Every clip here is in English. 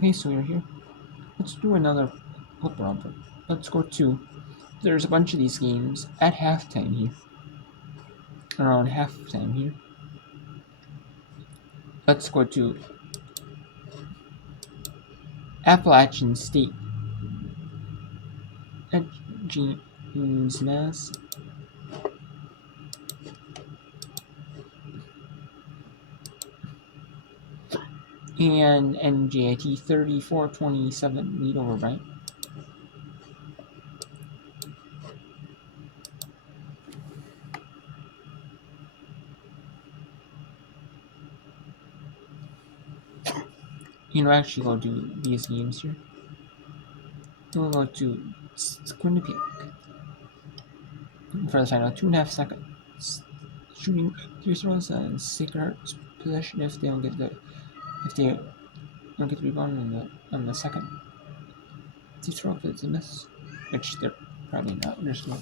Okay, so you're here. Let's do another flip around. Let's go to. There's a bunch of these games at halftime here. Around halftime here. Let's go to Appalachian State at James, Mass. And NJIT 34-27 lead over Bryant. Actually go to these games here. We'll go to Quinnipiac for the final 2.5 seconds. Shooting three throws and Sacred Heart's possession if they don't get the rebound on the second. Free throw if it's a miss, which they're probably not. Just not.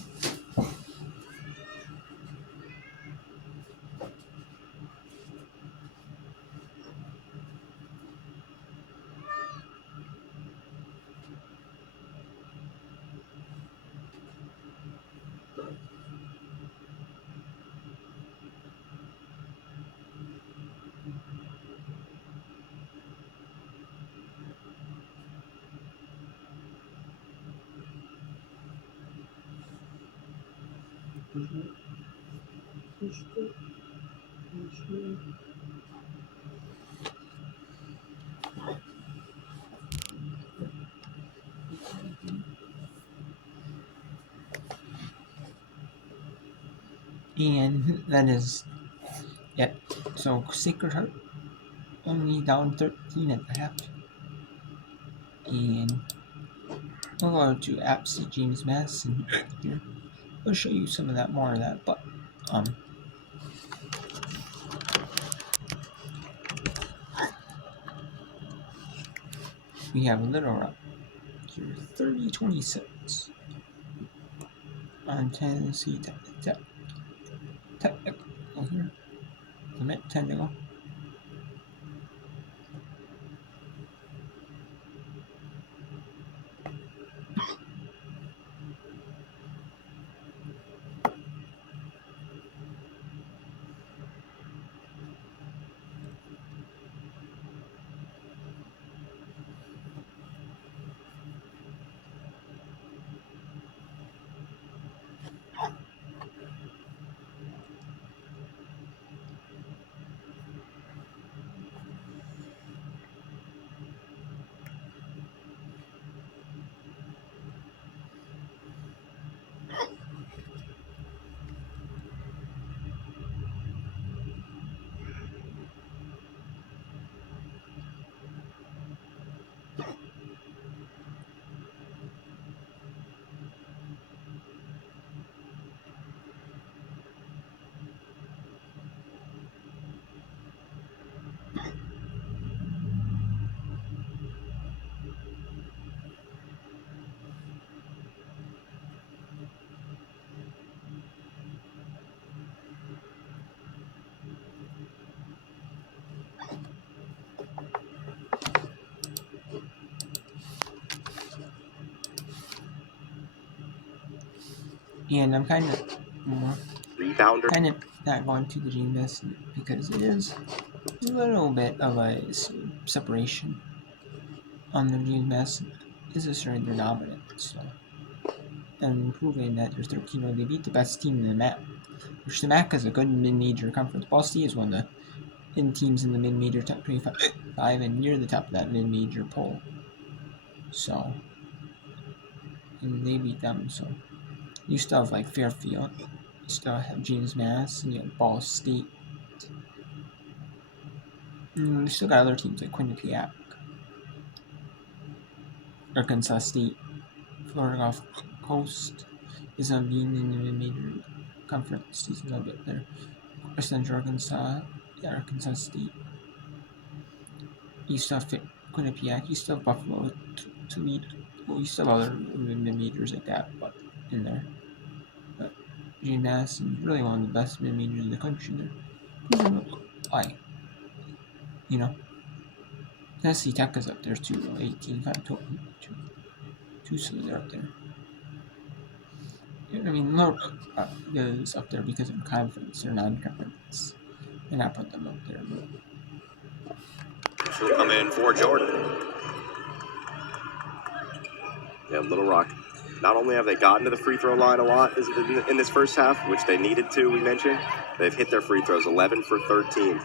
And that is it. So Sacred Heart only down 13 at the half. And we'll go to App St. James, Mass. And here we'll show you some of that, more of that. But we have a Little Rock here, 30-26 on Tennessee Tech. Here, limit 10 to go. And I'm kind of not going to the James because it is a little bit of a separation on the James is a surrender dominant. So, and proving that they're 13-0, they beat the best team in the MAC, which the MAC is a good mid-major conference. Ball State is one of the teams in the mid-major top 25 and near the top of that mid-major poll. So, and they beat them. So, you still have like Fairfield, you still have James Mass, and you have Ball State. And you still got other teams like Quinnipiac, Arkansas State, Florida Gulf Coast is on being in the mid-major conference. He's a little bit there. Central Arkansas, Arkansas State. You still have Quinnipiac. You still have Buffalo to lead. Well, you still have other mid-majors like that, but in there. But JMass is really one of the best mid-majors in the country there. Why? Tennessee Tech is up there too, 18 kind of total. Two, so they're up there. I mean, Little Rock is up there because of conference or non-conference. And I put them up there. But She'll come in for Jordan. Yeah, Little Rock. Not only have they gotten to the free throw line a lot in this first half, which they needed to, we mentioned, they've hit their free throws 11 for 13.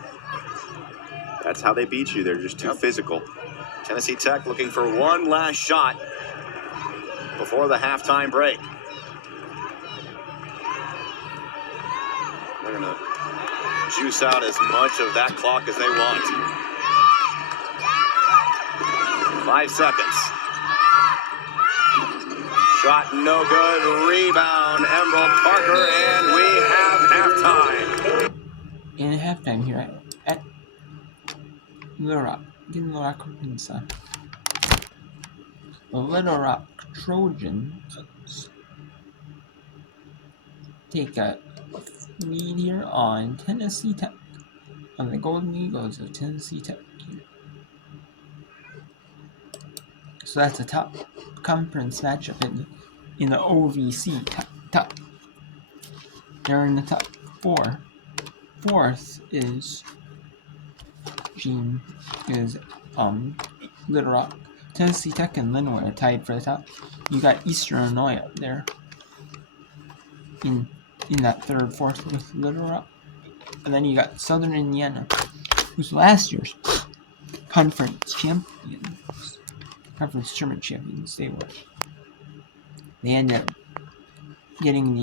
That's how they beat you. They're just too physical. Tennessee Tech looking for one last shot before the halftime break. They're going to juice out as much of that clock as they want. 5 seconds. Shot no good. Rebound, Emerald Parker, and we have halftime. in halftime here at Little Rock, getting Little Rock inside. The Little Rock Trojans take a lead here on Tennessee Tech, on the Golden Eagles of Tennessee Tech here. So that's a top conference matchup in the OVC top. They're in the top 4. Fourth is Little Rock. Tennessee Tech and Linwood are tied for the top. You got Eastern Illinois up there in that third, fourth with Little Rock. And then you got Southern Indiana, who's last year's conference tournament champions. They were. They ended up getting the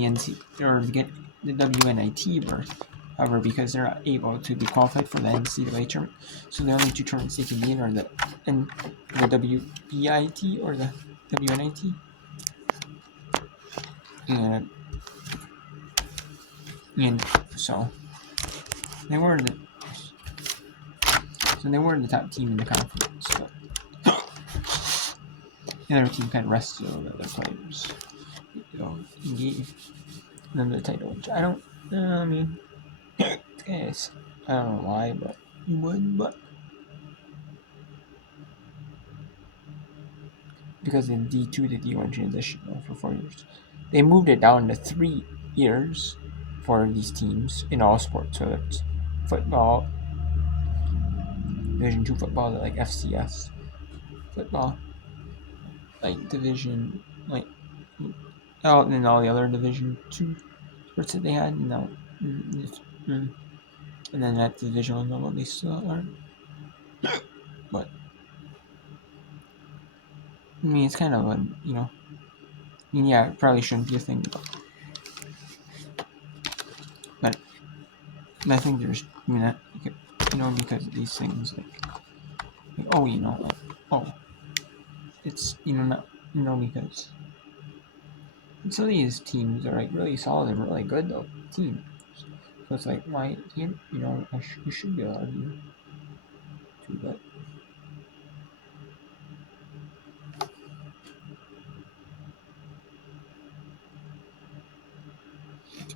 WNIT berth. However, because they're not able to be qualified for the NCAA tournament, so the only two tournaments they can be in are the WBIT or the WNIT. And so they were the top team in the conference, but the other team kind of rested a little bit of their players, and gave them the title, which I don't know why, but you would, but because in D2 to D1 transition for 4 years, they moved it down to 3 years for these teams in all sports, whether it's football, Division 2 football, like FCS football, like Division, like out and all the other Division 2 sports that they had, and then at the divisional level they still are. But I mean, it's kind of a, yeah, it probably shouldn't be a thing, but I think there's, because of these things, it's, not, because some of these teams are, like, really solid and really good, though, teams. So it's like, why can't, you should be allowed to do that.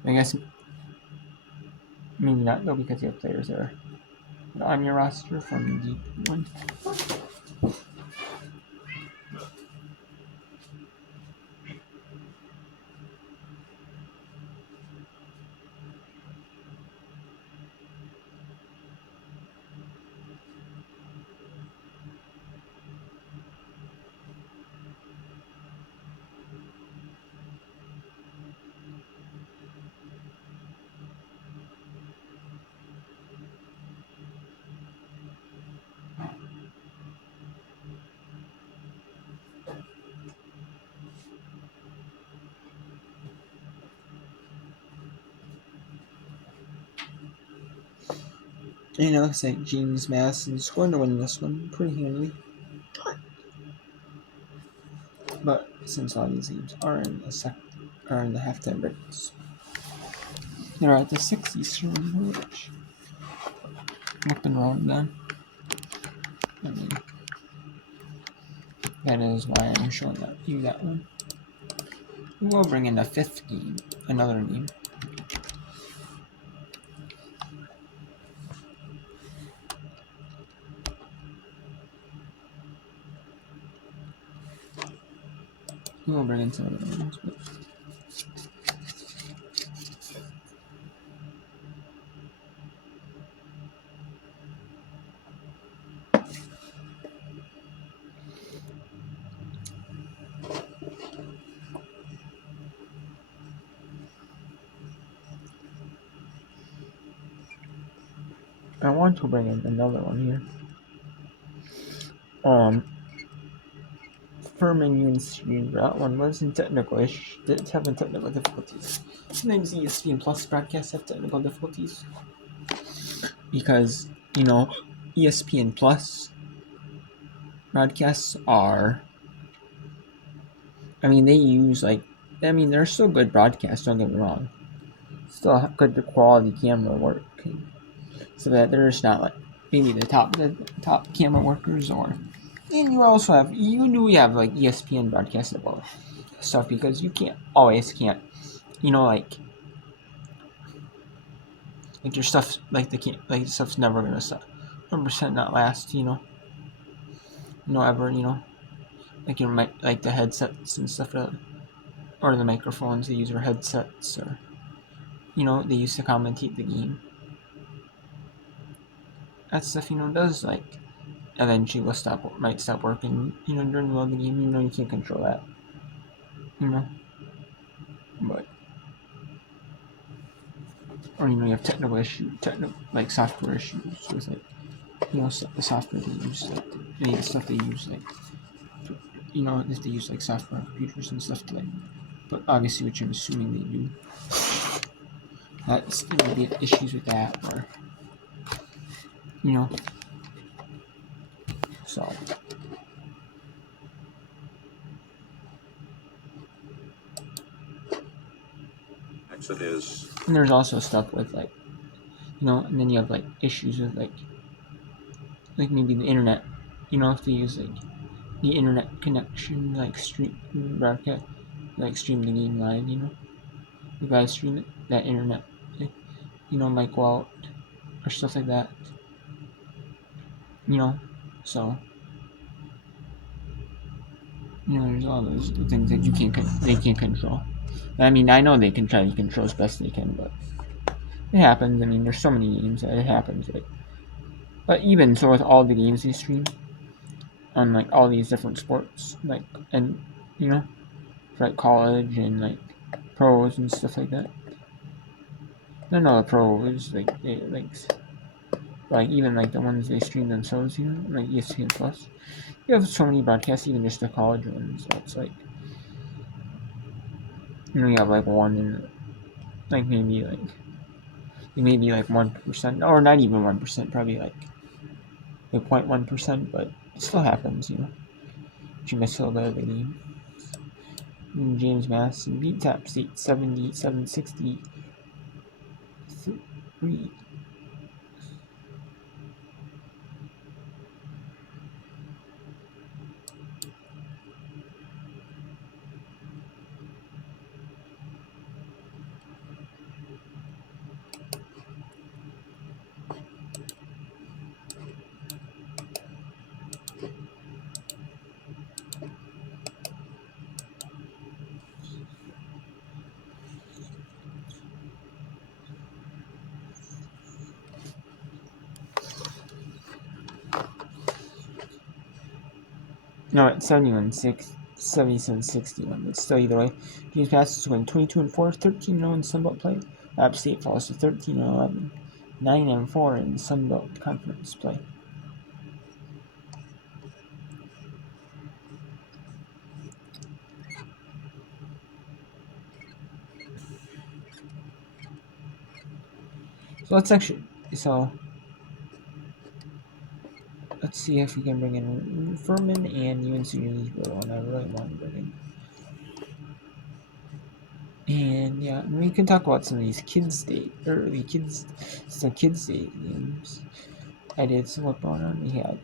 I guess maybe not, though, because you have players that are on your roster from D1. St. James Madison's going to win this one pretty handily. But since all these teams are in the halftime breaks, they're at the 6 Eastern Village. Up and round then. I mean, that is why I'm showing you that one. We'll bring in the 5th game, another game. We'll bring in some other ones. But I want to bring in another one here. Furman UNC, that one was in technical issue. It's having technical difficulties. Sometimes ESPN Plus broadcasts have technical difficulties because ESPN Plus broadcasts are. I mean, they use they're still good broadcasts. Don't get me wrong. Still have good quality camera work, so that there's not like maybe the top camera workers and you do have like ESPN broadcastable stuff because you can't like your stuff like stuff's never gonna stop 100% not last ever like your mic like the headsets and stuff or the microphones they use or headsets or they used to commentate the game. That stuff does like eventually might stop working during the middle of the game. You can't control that, but or you have like software issues with the software they use, like any of the stuff they use, like if they use like software on computers and stuff to but obviously which I'm assuming they do. That's gonna be issues with that or so. Exit is. And there's also stuff with and then you have like issues with like maybe the internet, if they use like the internet connection, like stream broadcast, like stream the game live, you guys stream it, that internet, might go out or stuff like that, so there's all those things that they can't control. I mean, I know they can try to control as best they can, but it happens. I mean, there's so many games that it happens. But even so, with all the games they stream on like all these different sports, and for like college and like pros and stuff like that. None of the pros like even like the ones they stream themselves, like ESPN Plus. You have so many broadcasts, even just the college ones. So it's like you have like one in like maybe like 1%, or not even 1%, probably like 0.1%, but it still happens, You miss a little bit of the game. And James Madison beat Tap State 77-63. No, it's 77-61, but still either way. James Madison win 22-4, 13-0 in Sunbelt play. App State falls to 13-11, 9-4 in Sunbelt Conference play. So let's see if we can bring in Furman and UNC News, the one I really want to bring in. And yeah, we can talk about some of these kids' day games. I did some work on. We had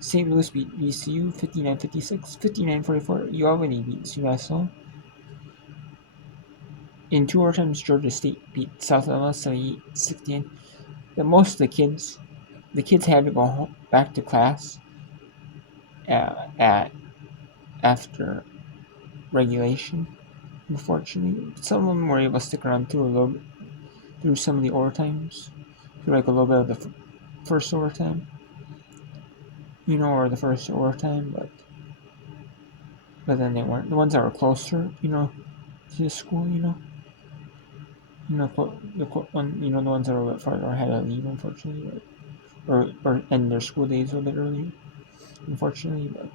St. Louis beat VCU 59-56, 59-44. UAlbany beat USO. In two overtimes, Georgia State beat South Alabama 78-69. Most of the kids had to go home, back to class after regulation. Unfortunately, some of them were able to stick around through some of the overtimes, through like a little bit of the first overtime, or the first overtime, but then they weren't the ones that were closer, to the school, the ones that were a bit farther ahead of leave, unfortunately, or end their school days a little bit earlier, unfortunately, but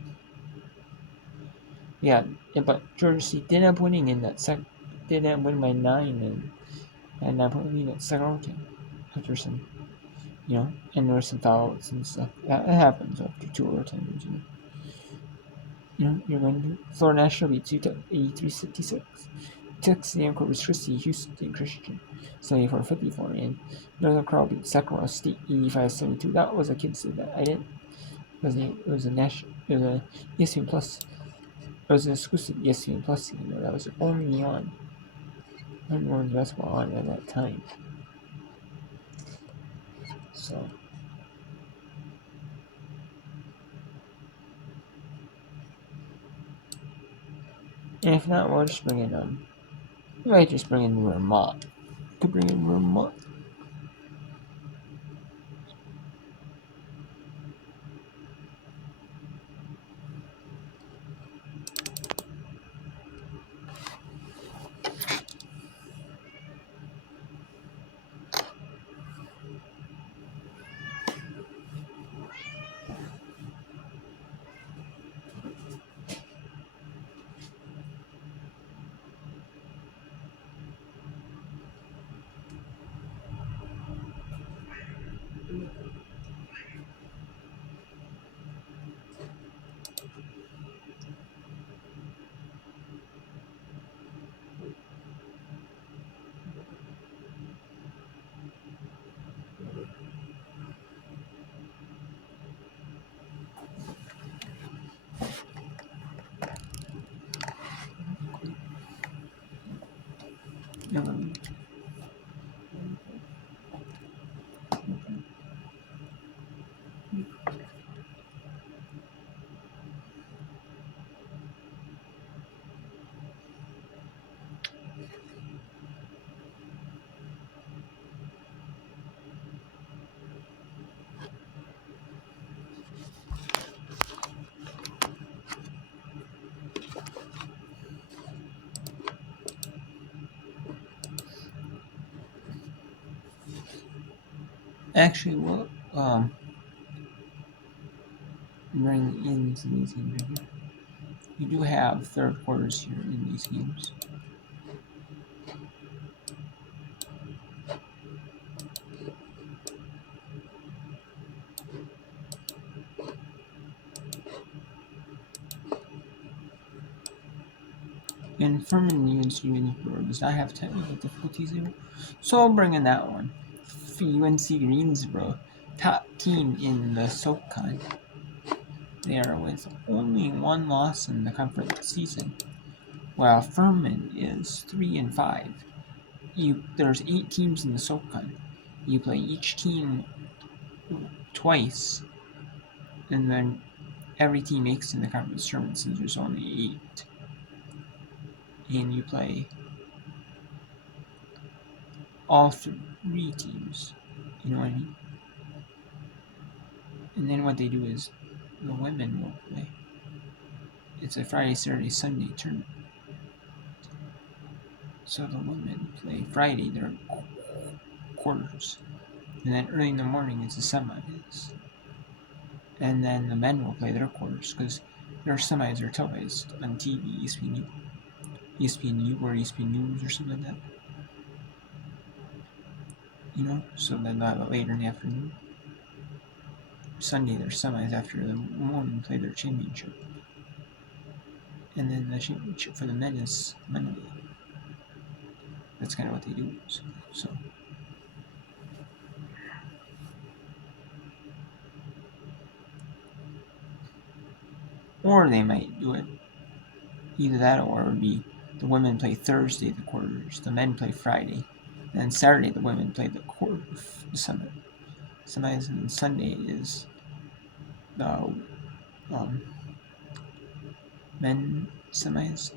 yeah, but Georgia State did end up winning in that did end up winning by 9 and that put me in that second overtime after some, and there were some fouls and stuff. It happens after 2 overtimes, you're going to Florida National beats Utah 83-56. Texas A&M Corpus Christi, Houston Christian 74-54, and Northern Colorado beat Sacramento State 85-72. That was a kid said that I didn't. It was a national. It was a ESPN Plus. It was an exclusive ESPN Plus game. That was only on women's basketball on at that time. So. And if not, we'll just bring in we might just bring in Vermont. Could bring in Vermont. Actually, we'll bring in some of these games right here. You do have third quarters here in these games. And Furman UNC Greensboro does not have technical difficulties there, so I'll bring in that one. For UNC Greensboro, top team in the SoCon. They are with only one loss in the conference season, while Furman is 3-5. There's 8 teams in the SoCon. You play each team twice, and then every team makes in the conference tournament since there's only 8. And you play all 3 teams. You know what I mean? And then what they do is the women will play. It's a Friday, Saturday, Sunday tournament. So the women play Friday, their quarters. And then early in the morning is the semis. And then the men will play their quarters because their semis are televised on TV, ESPNU or ESPN News or something like that. So then they'll have it later in the afternoon. Sunday, their semis after the women play their championship. And then the championship for the men is Monday. That's kind of what they do. So. Or they might do it either that, or it would be the women play Thursday the quarters, the men play Friday, and then Saturday the women play the semis, and Sunday is the men semis,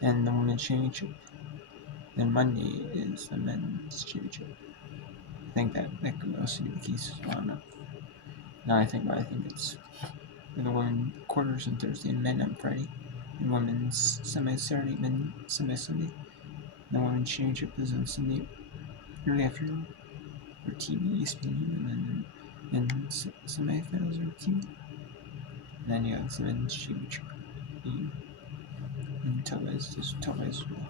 and the women's championship. Then Monday is the men's championship. I think that could also be the case as well. Now I think about it, I think it's the women quarters on Thursday and men on Friday. And women's semis Saturday, men semis Sunday. The women's championship is on Sunday early afternoon for TV, ESPN, and then semifinals are TV. And then you have the men's championship and televised as well.